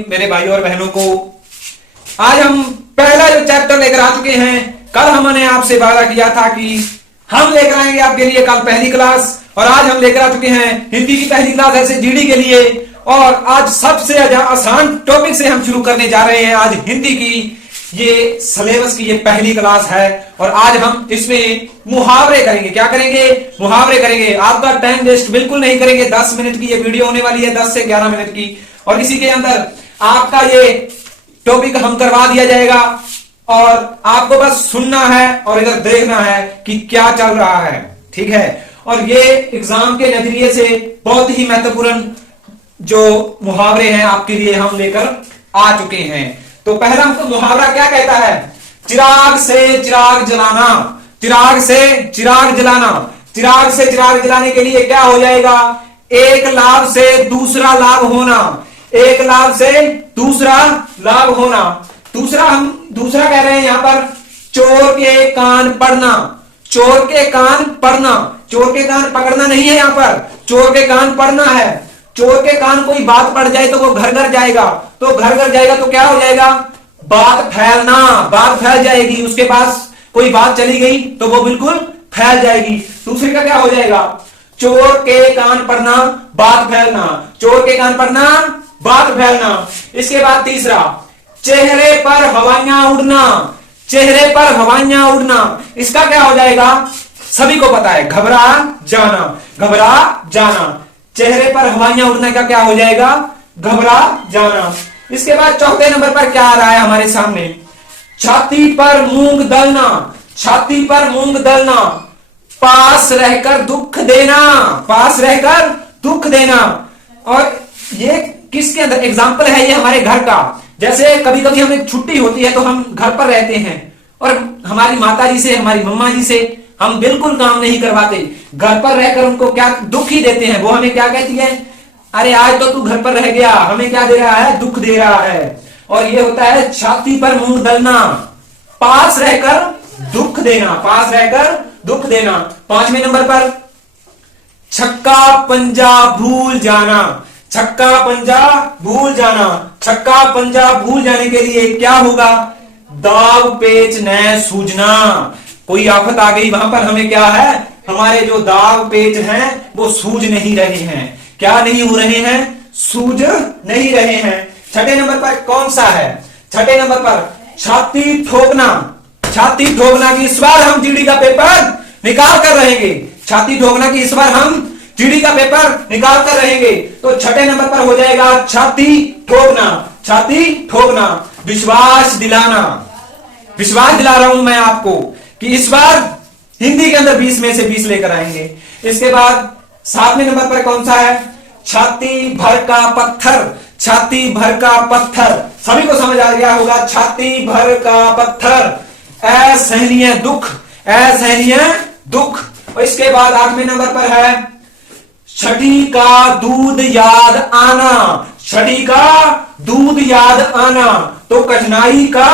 मेरे भाइयों और बहनों को आज हम पहला जो चैप्टर लेकर आ चुके हैं। कल हमने आपसे वादा किया था कि हम लेकर आएंगे आपके लिए कल पहली क्लास, और आज हम लेकर आ चुके हैं हिंदी की पहली क्लास ऐसे जीडी के लिए। और आज सबसे आसान टॉपिक से हम शुरू करने जा रहे हैं। आज हिंदी की ये सिलेबस की ये पहली क्लास है और आज हम इसमें मुहावरे करेंगे। क्या करेंगे? मुहावरे करेंगे। आपका टाइम वेस्ट बिल्कुल नहीं करेंगे। 10 मिनट की ये वीडियो होने वाली है, 10 से 11 मिनट की, और इसी के अंदर आपका ये टॉपिक हम करवा दिया जाएगा और आपको बस सुनना है और इधर देखना है कि क्या चल रहा है। ठीक है। और ये एग्जाम के नजरिए से बहुत ही महत्वपूर्ण जो मुहावरे हैं आपके लिए हम लेकर आ चुके हैं। तो पहला मुहावरा क्या कहता है? चिराग से चिराग जलाना। चिराग से चिराग जलाना। चिराग से चिराग जलाने के लिए क्या हो जाएगा? एक लाभ से दूसरा लाभ होना। एक लाभ से दूसरा लाभ होना। दूसरा कह रहे हैं यहां पर चोर के कान पड़ना। चोर के कान पड़ना। चोर के कान पकड़ना नहीं है, यहां पर चोर के कान पड़ना है। चोर के कान कोई बात पड़ जाए तो वो घर घर जाएगा, तो घर घर जाएगा तो क्या हो जाएगा? बात फैलना। बात फैल जाएगी। उसके पास कोई बात चली गई तो वो बिल्कुल फैल जाएगी। दूसरे का क्या हो जाएगा? चोर के कान पड़ना, बात फैलना। चोर के कान पड़ना, बात फैलना। इसके बाद तीसरा, चेहरे पर हवाइयां उड़ना। चेहरे पर हवाइयां उड़ना। इसका क्या हो जाएगा? सभी को पता है, घबरा जाना। घबरा जाना। चेहरे पर हवाइयां उड़ने का क्या हो जाएगा? घबरा जाना। इसके बाद चौथे नंबर पर क्या आ रहा है हमारे सामने? छाती पर मूंग दलना। छाती पर मूंग दलना। पास रहकर दुख देना। पास रहकर दुख देना। और ये किसके अंदर एग्जाम्पल है? ये हमारे घर का। जैसे कभी कभी हमें छुट्टी होती है तो हम घर पर रहते हैं और हमारी माता जी से, हमारी मम्मा जी से हम बिल्कुल काम नहीं करवाते। घर पर रहकर उनको क्या दुख ही देते हैं। वो हमें क्या कहती है? अरे आज तो तू घर पर रह गया, हमें क्या दे रहा है? दुख दे रहा है। और ये होता है छाती पर मूंग दलना। पास रहकर दुख देना। पास रहकर दुख देना। 5वें नंबर पर छक्का पंजा भूल जाना। छक्का पंजा भूल जाना। छक्का पंजा भूल जाने के लिए क्या होगा? दाव पेच न सूझना। कोई आफत आ गई, वहां पर हमें क्या है? हमारे जो दाव पेच हैं वो सूझ नहीं रहे हैं। क्या नहीं हो रहे हैं? सूझ नहीं रहे हैं। 6ठे नंबर पर कौन सा है? 6ठे नंबर पर छाती ठोकना। छाती ठोकना की इस बार हम जीडी का पेपर निकाल कर रहेंगे। छाती ठोकना की इस बार हम जीडी का पेपर निकाल कर रहेंगे। तो 6ठे नंबर पर हो जाएगा छाती ठोकना। छाती ठोकना। विश्वास दिलाना। विश्वास दिला रहा हूं मैं आपको कि इस बार हिंदी के अंदर 20 में से 20 लेकर आएंगे। इसके बाद 7वें नंबर पर कौन सा है? छाती भर का पत्थर। छाती भर का पत्थर। सभी को समझ आ गया होगा, छाती भर का पत्थर। असहनीय दुख। असहनीय दुख। और इसके बाद 8वें नंबर पर है छठी का दूध याद आना। छठी का दूध याद आना। तो कठिनाई का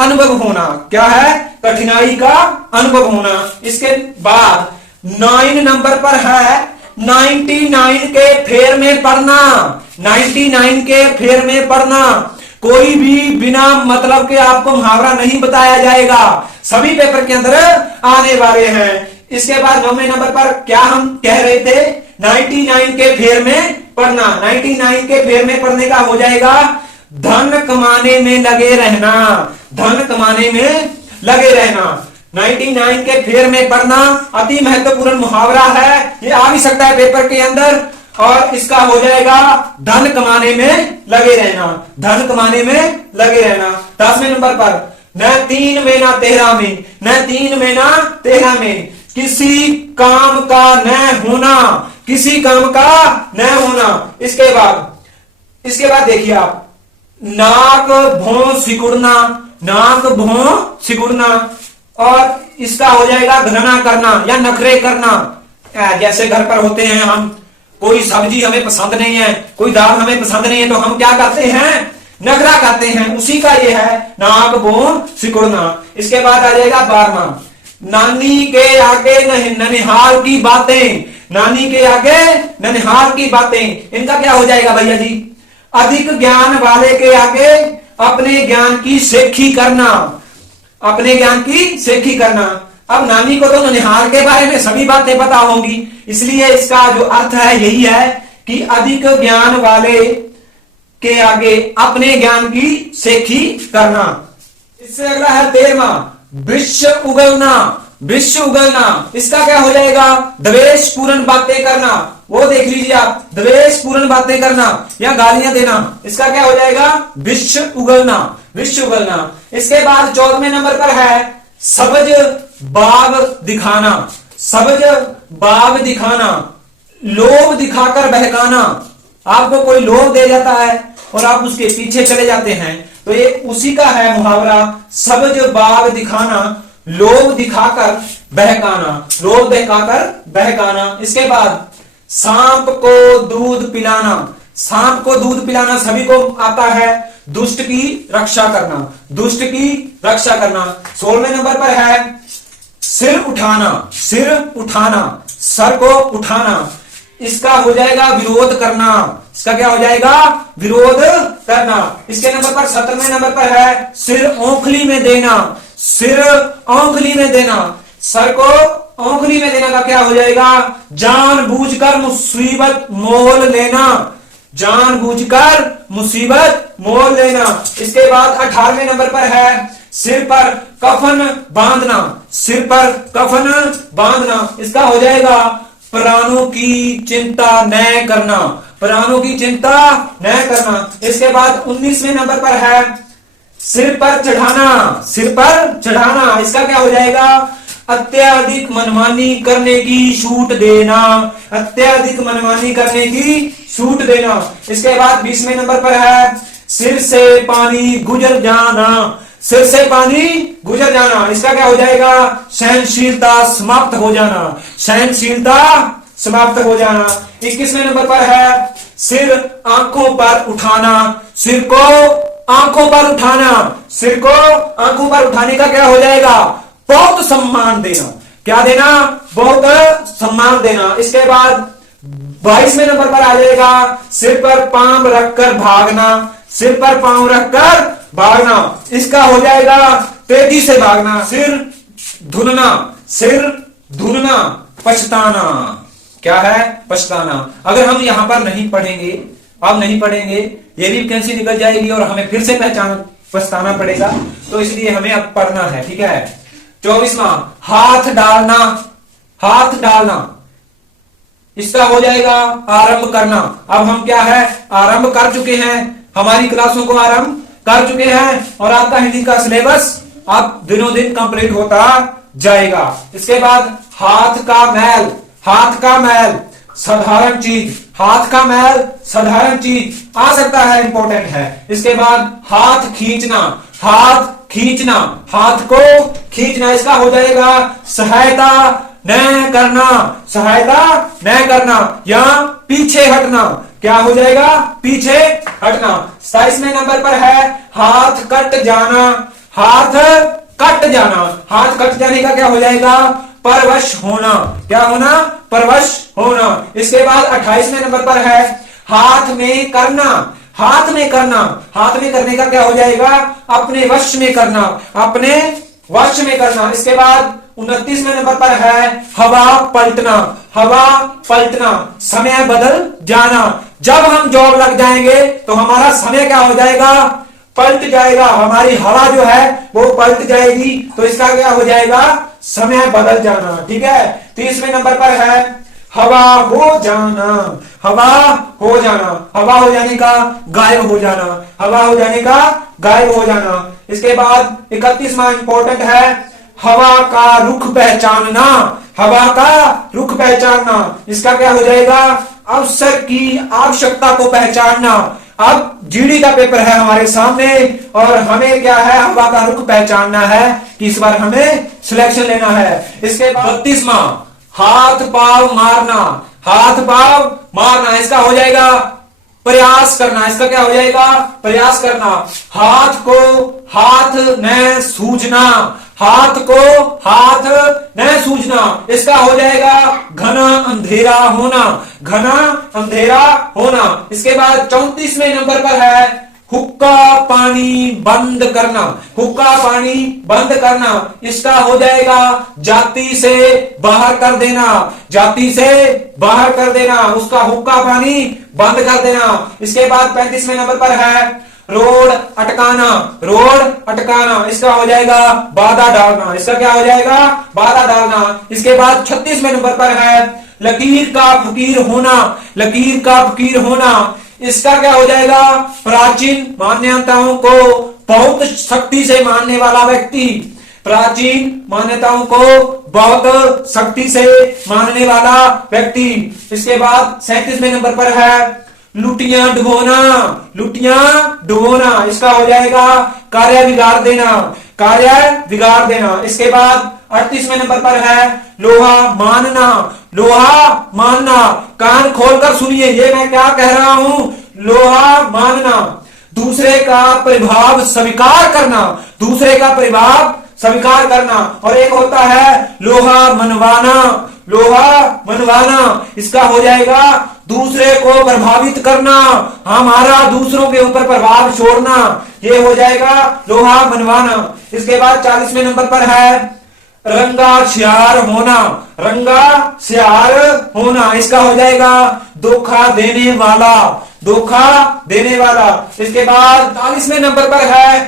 अनुभव होना। क्या है? कठिनाई का अनुभव होना। इसके बाद 9 नंबर पर है 99 के फेर में पढ़ना। 99 के फेर में पढ़ना। कोई भी बिना मतलब के आपको मुहावरा नहीं बताया जाएगा, सभी पेपर के अंदर आने वाले हैं। इसके बाद 9वें नंबर पर क्या हम कह रहे थे? 99 के फेर में पढ़ना। 99 के फेर में पढ़ने का हो जाएगा धन कमाने में लगे रहना। धन कमाने में लगे रहना। 99 के फेर में पढ़ना अति महत्वपूर्ण मुहावरा है। ये आ भी सकता है पेपर के अंदर और इसका हो जाएगा धन कमाने में लगे रहना। धन कमाने में लगे रहना। 10वें नंबर पर न 3 में ना 13 में। न 3 में ना 13 में। किसी काम का न होना। किसी काम का न होना। इसके बाद देखिए आप, नाक भों सिकुड़ना। नाक भों सिकुड़ना। और इसका हो जाएगा घृणा करना या नखरे करना। जैसे घर पर होते हैं हम, कोई सब्जी हमें पसंद नहीं है, कोई दाल हमें पसंद नहीं है, तो हम क्या करते हैं? नखरा करते हैं। उसी का ये है नाक भों सिकुड़ना। इसके बाद आ जाएगा 12वां, नानी के आगे ननिहाल की बातें। नानी के आगे ननिहाल की बातें। इनका क्या हो जाएगा भैया जी? अधिक ज्ञान वाले के आगे अपने ज्ञान की सेखी करना, अपने ज्ञान की सेखी करना। अब नानी को तो ननिहाल के बारे में सभी बातें पता होंगी, इसलिए इसका जो अर्थ है यही है कि अधिक ज्ञान वाले के आगे अपने ज्ञान की सेखी करना। इससे अगला है 13वां, विश्व उगलना। विश्व उगलना, इसका क्या हो जाएगा? द्वेष पूर्ण बातें करना। वो देख लीजिए आप, द्वेष पूर्ण बातें करना या गालियां देना, इसका क्या हो जाएगा? विश्व उगलना, विश्व उगलना। इसके बाद 14वें नंबर पर है सबज बाग दिखाना। सबज बाग दिखाना, लोभ दिखाकर बहकाना। आपको कोई लोभ दे जाता है और आप उसके पीछे चले जाते हैं, तो ये उसी का है मुहावरा, सबज बाग दिखाना, लोभ दिखाकर बहकाना, लोभ दिखाकर बहकाना। इसके बाद सांप को दूध पिलाना। सांप को दूध पिलाना सभी को आता है, दुष्ट की रक्षा करना, दुष्ट की रक्षा करना। 16वें नंबर पर है सिर उठाना। सिर उठाना, सर को उठाना, इसका हो जाएगा विरोध करना। इसका क्या हो जाएगा? विरोध करना। इसके नंबर पर 17वें नंबर पर है सिर औंखली में देना। सिर औंखली में देना, सर को औंखली में देना का क्या हो जाएगा? जानबूझकर मुसीबत मोल लेना। जानबूझकर मुसीबत मोल लेना। इसके बाद 18वें नंबर पर है सिर पर कफन बांधना। सिर पर कफन बांधना, इसका हो जाएगा प्राणों की चिंता न करना। प्राणों की चिंता न करना। इसके बाद 19वें नंबर पर है सिर पर चढ़ाना। सिर पर चढ़ाना, इसका क्या हो जाएगा? अत्यधिक मनमानी करने की छूट देना। अत्यधिक मनमानी करने की छूट देना। इसके बाद 20वें नंबर पर है सिर से पानी गुजर जाना। सिर से पानी गुजर जाना, इसका क्या हो जाएगा? सहनशीलता समाप्त हो जाना। सहनशीलता समाप्त हो जाना। 21वें नंबर पर है सिर आंखों पर उठाना। सिर को आंखों पर उठाना, सिर को आंखों पर उठाने का क्या हो जाएगा? बहुत सम्मान देना। क्या देना? बहुत सम्मान देना। इसके बाद 22वें नंबर पर आ जाएगा सिर पर पांव रखकर भागना। सिर पर पांव रखकर भागना, इसका हो जाएगा तेजी से भागना। सिर धुनना। सिर धुनना, पछताना। क्या है? पछताना। अगर हम यहां पर नहीं पढ़ेंगे, अब नहीं पढ़ेंगे, ये भी कैंसी निकल जाएगी और हमें फिर से पछताना पड़ेगा, तो इसलिए हमें अब पढ़ना है। ठीक है। 24वां हाथ डालना। हाथ डालना, इसका हो जाएगा आरंभ करना। अब हम क्या है? आरंभ कर चुके हैं, हमारी क्लासों को आरंभ कर चुके हैं और आपका हिंदी का सिलेबस अब दिनों दिन कंप्लीट होता जाएगा। इसके बाद हाथ का मैल। हाथ का मैल साधारण चीज, हाथ का मैल साधारण चीज आ सकता है, इंपॉर्टेंट है। इसके बाद हाथ खींचना। हाथ खींचना, हाथ को खींचना, इसका हो जाएगा सहायता न करना। सहायता न करना या पीछे हटना। क्या हो जाएगा? पीछे हटना। 27वें नंबर पर है हाथ कट जाना। हाथ कट जाना, हाथ कट जाने का क्या हो जाएगा? परवश होना। क्या होना? परवश होना। इसके बाद 28वें नंबर पर है हाथ में करना। हाथ में करना, हाथ में करने का क्या हो जाएगा? अपने वश में करना। अपने वश में करना। इसके बाद 29वें नंबर पर है हवा पलटना। हवा पलटना, समय बदल जाना। जब हम जॉब लग जाएंगे तो हमारा समय क्या हो जाएगा? पलट जाएगा। हमारी हवा जो है वो पलट जाएगी, तो इसका क्या हो जाएगा? समय बदल जाना। ठीक है। 30वें नंबर पर है हवा हो जाना। हवा हो जाना, हवा हो जाने का गायब हो जाना। हवा हो जाने का गायब हो जाना। इसके बाद 31वां इंपॉर्टेंट है हवा का रुख पहचानना। हवा का रुख पहचानना, इसका क्या हो जाएगा? अवसर की आवश्यकता को पहचानना। अब जीडी का पेपर है हमारे सामने और हमें क्या है? हवा का रुख पहचानना है कि इस बार हमें सिलेक्शन लेना है। इसके बाद 32वां हाथ पाव मारना। हाथ पाव मारना, इसका हो जाएगा प्रयास करना, इसका क्या हो जाएगा? प्रयास करना। हाथ को हाथ न सूझना, हाथ को हाथ न सूझना, इसका हो जाएगा घना अंधेरा होना, घना अंधेरा होना। इसके बाद 34वें नंबर पर है हुक्का पानी बंद करना, हुक्का पानी बंद करना, इसका हो जाएगा जाति से बाहर कर देना, जाति से बाहर कर देना, उसका हुक्का पानी बंद कर देना। इसके बाद 35वें नंबर पर है रोड अटकाना, रोड अटकाना, इसका हो जाएगा बाधा डालना, इसका क्या हो जाएगा? बाधा डालना। इसके बाद 36वें नंबर पर है लकीर का फकीर होना, लकीर का फकीर होना, इसका क्या हो जाएगा? प्राचीन मान्यताओं को बहुत सख्ती से मानने वाला व्यक्ति, प्राचीन मान्यताओं को बहुत सख्ती से मानने वाला व्यक्ति। इसके बाद 37वें नंबर पर है लुटियां डुबोना, लुटियां डुबोना, इसका हो जाएगा कार्य बिगाड़ देना, कार्य बिगाड़ देना। इसके बाद 38वें नंबर पर है लोहा मानना, लोहा मानना, कान खोलकर सुनिए ये मैं क्या कह रहा हूं, लोहा मानना। दूसरे का प्रभाव स्वीकार करना, दूसरे का प्रभाव स्वीकार करना। और एक होता है लोहा मनवाना, लोहा मनवाना, इसका हो जाएगा दूसरे को प्रभावित करना, हमारा दूसरों के ऊपर प्रभाव छोड़ना, ये हो जाएगा लोहा मनवाना। इसके बाद 40वें नंबर पर है रंगा श्यार होना, रंगा श्यार होना, इसका हो जाएगा धोखा देने वाला, धोखा देने वाला। इसके बाद 40वें नंबर पर है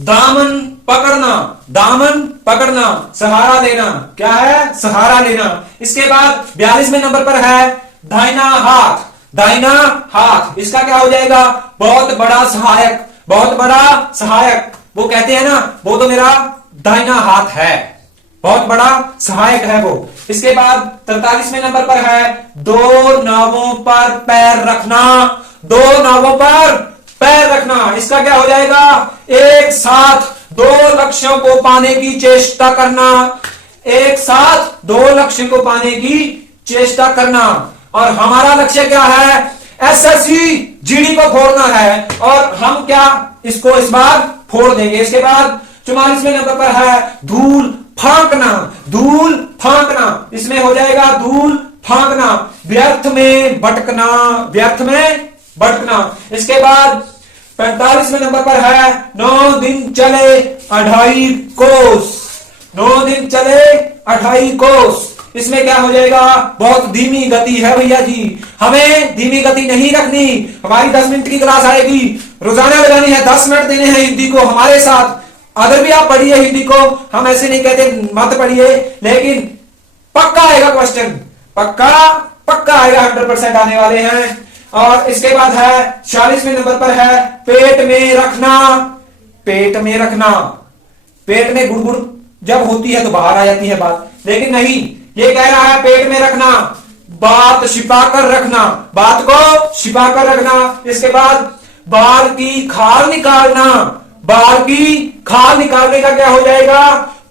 दामन पकड़ना, दामन पकड़ना, सहारा लेना, क्या है? सहारा लेना। इसके बाद 42वें नंबर पर है दाहिना हाथ, दाहिना हाथ, इसका क्या हो जाएगा? बहुत बड़ा सहायक, बहुत बड़ा सहायक। वो कहते हैं ना वो तो मेरा दाहिना हाथ है, बहुत बड़ा सहायक है वो। इसके बाद 43वें नंबर पर है दो नावों पर पैर रखना, दो नावों पर पैर रखना, इसका क्या हो जाएगा? एक साथ दो लक्ष्यों को पाने की चेष्टा करना, एक साथ दो लक्ष्य को पाने की चेष्टा करना। और हमारा लक्ष्य क्या है? एसएससी जीडी को फोड़ना है और हम क्या इसको इस बार फोड़ देंगे। इसके बाद 44वें नंबर पर है धूल फांकना, धूल फांकना, इसमें हो जाएगा धूल फांकना, व्यर्थ में भटकना, व्यर्थ में भटकना। इसके बाद 45वें नंबर पर है 9 दिन चले 2.5 कोस, 9 दिन चले 2.5 कोस, इसमें क्या हो जाएगा? बहुत धीमी गति है भैया जी, हमें धीमी गति नहीं रखनी। हमारी 10 मिनट की क्लास आएगी, रोजाना लगानी है, 10 मिनट देने हैं हिंदी को हमारे साथ। अगर भी आप पढ़िए हिंदी को, हम ऐसे नहीं कहते मत पढ़िए, लेकिन पक्का आएगा क्वेश्चन, पक्का पक्का आएगा, 100% आने वाले हैं। और इसके बाद है 46वें नंबर पर है पेट में रखना, पेट में रखना, पेट में गुड़गुड़ जब होती है तो बाहर आ जाती है बात, लेकिन नहीं, ये कह रहा है पेट में रखना, बात छिपा कर रखना, बात को छिपा कर रखना। इसके बाद बाल की खाल निकालना, बाल की खाल निकालने का क्या हो जाएगा?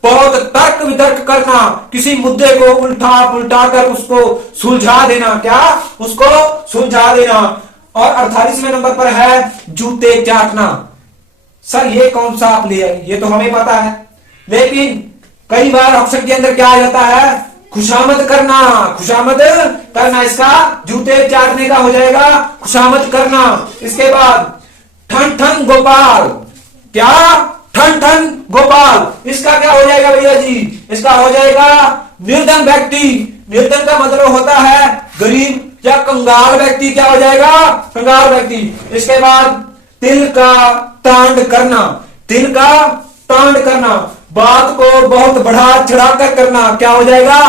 बहुत तर्क वितर्क करना, किसी मुद्दे को उल्टा पुल्टा कर उसको सुलझा देना, क्या? उसको सुलझा देना। और 48वें नंबर पर है जूते चाटना। सर ये कौन सा आप ले आए? ये तो हमें पता है, लेकिन कई बार ऑप्शन के अंदर क्या आ जाता है? खुशामद करना, खुशामद करना, इसका जूते चाटने का हो जाएगा खुशामद करना। इसके बाद ठन ठन गोपाल, क्या? ठन ठन गोपाल, इसका क्या हो जाएगा भैया जी? इसका हो जाएगा निर्धन व्यक्ति, निर्धन का मतलब होता है गरीब या कंगाल व्यक्ति, क्या हो जाएगा? कंगाल व्यक्ति। इसके बाद तिल का तांड करना, तिल का तांड करना, बात को बहुत बढ़ा चढ़ाकर करना, क्या हो जाएगा?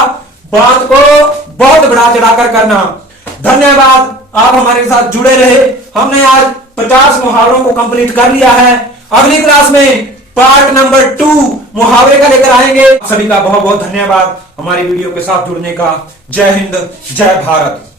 बात को बहुत बढ़ा चढ़ाकर करना। धन्यवाद, आप हमारे साथ जुड़े रहे। हमने आज 50 मुहावरों को कंप्लीट कर लिया है। अगली क्लास में पार्ट नंबर 2 मुहावरे का लेकर आएंगे। सभी का बहुत बहुत धन्यवाद हमारी वीडियो के साथ जुड़ने का। जय हिंद, जय भारत।